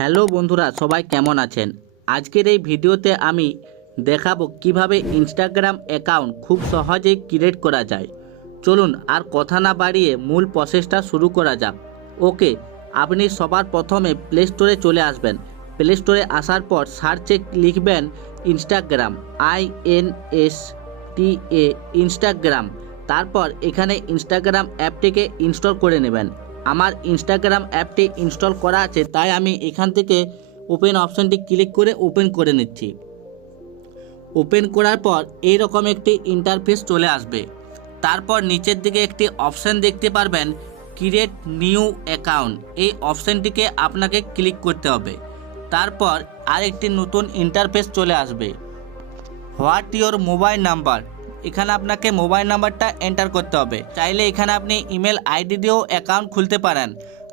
Hello বন্ধুরা, সবাই কেমন আছেন? আজকের এই ভিডিওতে আমি দেখাবো কিভাবে ইনস্টাগ্রাম অ্যাকাউন্ট খুব সহজেই ক্রিয়েট করা যায়। চলুন আর কথা না বাড়িয়ে মূল প্রসেসটা শুরু করা যাক। ওকে, আপনি সবার প্রথমে প্লে স্টোরে চলে আসবেন। প্লে স্টোরে আসার পর সার্চে লিখবেন ইনস্টাগ্রাম, INSTA ইনস্টাগ্রাম। তারপর এখানে ইনস্টাগ্রাম অ্যাপটিকে ইনস্টল করে নেবেন। আমার ইনস্টাগ্রাম অ্যাপটি ইনস্টল করা আছে, তাই আমি এখান থেকে ওপেন অপশানটি ক্লিক করে ওপেন করে নিচ্ছি। ওপেন করার পর এইরকম একটি ইন্টারফেস চলে আসবে। তারপর নিচের দিকে একটি অপশান দেখতে পারবেন, ক্রিয়েট নিউ অ্যাকাউন্ট। এই অপশানটিকে আপনাকে ক্লিক করতে হবে। তারপর আরেকটি নতুন ইন্টারফেস চলে আসবে, হোয়াট ইওর মোবাইল নাম্বার। এখানে আপনাকে মোবাইল নাম্বারটা এন্টার করতে হবে। চাইলে এখানে আপনি ইমেল আইডি দিয়েও অ্যাকাউন্ট খুলতে পারেন।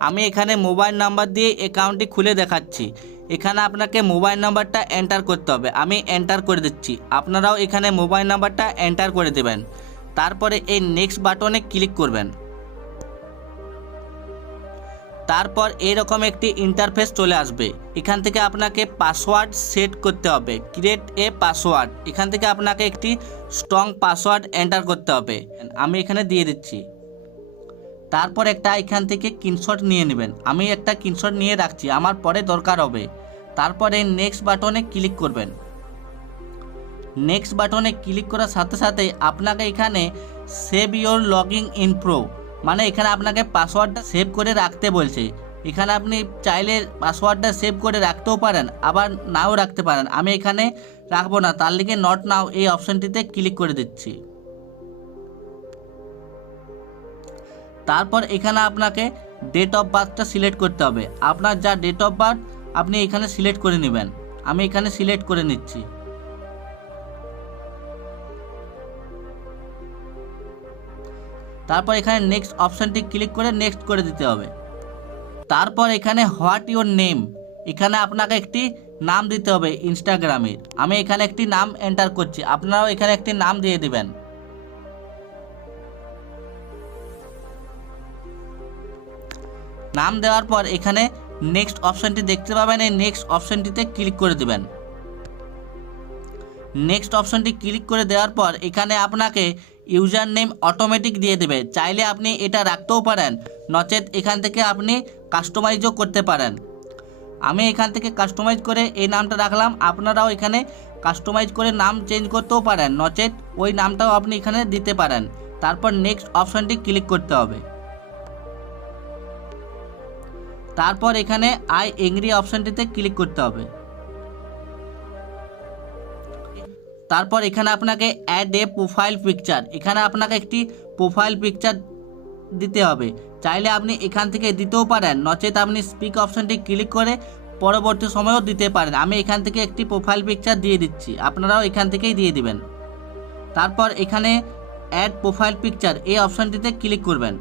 আমি এখানে মোবাইল নাম্বার দিয়ে অ্যাকাউন্টটি খুলে দেখাচ্ছি। এখানে আপনাকে মোবাইল নাম্বারটা এন্টার করতে হবে। আমি এন্টার করে দিচ্ছি, আপনারাও এখানে মোবাইল নাম্বারটা এন্টার করে দেবেন। তারপরে এই নেক্সট বাটনে ক্লিক করবেন। তারপর এরকম একটি ইন্টারফেস চলে আসবে। এখান থেকে আপনাকে পাসওয়ার্ড সেট করতে হবে, ক্রিয়েট এ পাসওয়ার্ড। এখান থেকে আপনাকে একটি স্ট্রং পাসওয়ার্ড এন্টার করতে হবে। আমি এখানে দিয়ে দিচ্ছি। তারপর একটা এখান থেকে স্ক্রিনশট নিয়ে নেবেন। আমি একটা স্ক্রিনশট নিয়ে রাখছি, আমার পরে দরকার হবে। তারপরে নেক্সট বাটনে ক্লিক করবেন। নেক্সট বাটনে ক্লিক করার সাথে সাথে আপনাকে এখানে সেভ ইওর লগইন ইনফো, মানে এখানে আপনাকে পাসওয়ার্ডটা সেভ করে রাখতে বলছে। এখানে আপনি চাইলে পাসওয়ার্ডটা সেভ করে রাখতেও পারেন, আবার নাও রাখতে পারেন। আমি এখানে রাখবো না, তার লিগে নট নাও এই অপশানটিতে ক্লিক করে দিচ্ছি। তারপর এখানে আপনাকে ডেট অফ বার্থটা সিলেক্ট করতে হবে। আপনার যা ডেট অফ বার্থ আপনি এখানে সিলেক্ট করে নেবেন। আমি এখানে সিলেক্ট করে নিচ্ছি। তারপর এখানে নেক্সট অপশানটি ক্লিক করে নেক্সট করে দিতে হবে। তারপর এখানে হোয়াট ইওর নেম, এখানে আপনাকে একটি নাম দিতে হবে ইনস্টাগ্রামের। আমি এখানে একটি নাম এন্টার করছি, আপনারাও এখানে একটি নাম দিয়ে দিবেন। নাম দেওয়ার পর এখানে নেক্সট অপশানটি দেখতে পাবেন, এই নেক্সট অপশানটিতে ক্লিক করে দেবেন। নেক্সট অপশানটি ক্লিক করে দেওয়ার পর এখানে আপনাকে ইউজার নেম অটোমেটিক দিয়ে দেবে। চাইলে আপনি এটা রাখতেও পারেন, নচেত এখান থেকে আপনি কাস্টমাইজও করতে পারেন। আমি এখান থেকে কাস্টমাইজ করে এই নামটা রাখলাম। আপনারাও এখানে কাস্টমাইজ করে নাম চেঞ্জ করতেও পারেন, নচেত ওই নামটাও আপনি এখানে দিতে পারেন। তারপর নেক্সট অপশানটি ক্লিক করতে হবে। তারপর এখানে আই এগ্রি অপশানটিতে ক্লিক করতে হবে। তারপর এখানে আপনাকে অ্যাড এ প্রোফাইল পিকচার, এখানে আপনাকে একটি প্রোফাইল পিকচার দিতে হবে। চাইলে আপনি এখান থেকে দিতেও পারেন, নচেত আপনি স্পিক অপশানটি ক্লিক করে পরবর্তী সময়েও দিতে পারেন। আমি এখান থেকে একটি প্রোফাইল পিকচার দিয়ে দিচ্ছি, আপনারাও এখান থেকেই দিয়ে দিবেন। তারপর এখানে অ্যাড প্রোফাইল পিকচার এই অপশানটিতে ক্লিক করবেন।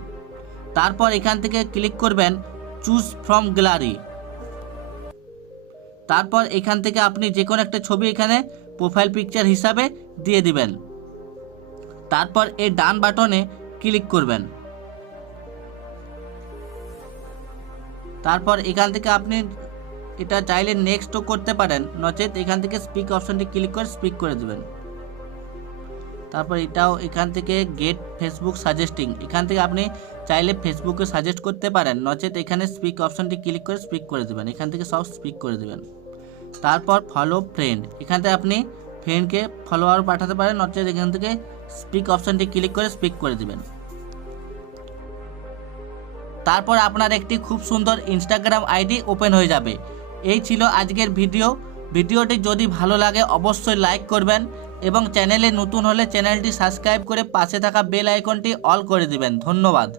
তারপর এখান থেকে ক্লিক করবেন চুজ ফ্রম গ্যালারি। তারপর এখান থেকে আপনি যে কোনো একটা ছবি এখানে প্রোফাইল পিকচার হিসাবে দিয়ে দিবেন। তারপর এই ডান বাটনে ক্লিক করবেন। তারপর এখান থেকে আপনি এটা চাইলে নেক্সটও করতে পারেন, নচেত এখান থেকে স্পিক অপশনটি ক্লিক করে স্পিক করে দেবেন। তারপর এটাও এখান থেকে গেট ফেসবুক সাজেস্টিং, এখান থেকে আপনি চাইলে ফেসবুকে সাজেস্ট করতে পারেন, নচেত এখানে স্পিক অপশনটি ক্লিক করে স্পিক করে দেবেন। এখান থেকে সব স্পিক করে দেবেন। তারপর ফলো ফ্রেন্ড, এখান থেকে আপনি ফ্রেন্ডকে ফলোয়ার পাঠাতে পারেন, নচেত এখান থেকে স্পিক অপশনটি ক্লিক করে স্পিক করে দেবেন। তারপর আপনার একটি খুব সুন্দর ইনস্টাগ্রাম আইডি ওপেন হয়ে যাবে। এই ছিল আজকের ভিডিওটি যদি ভালো লাগে অবশ্যই লাইক করবেন এবং চ্যানেলে নতুন হলে চ্যানেলটি সাবস্ক্রাইব করে পাশে থাকা বেল আইকনটি অল করে দিবেন। ধন্যবাদ।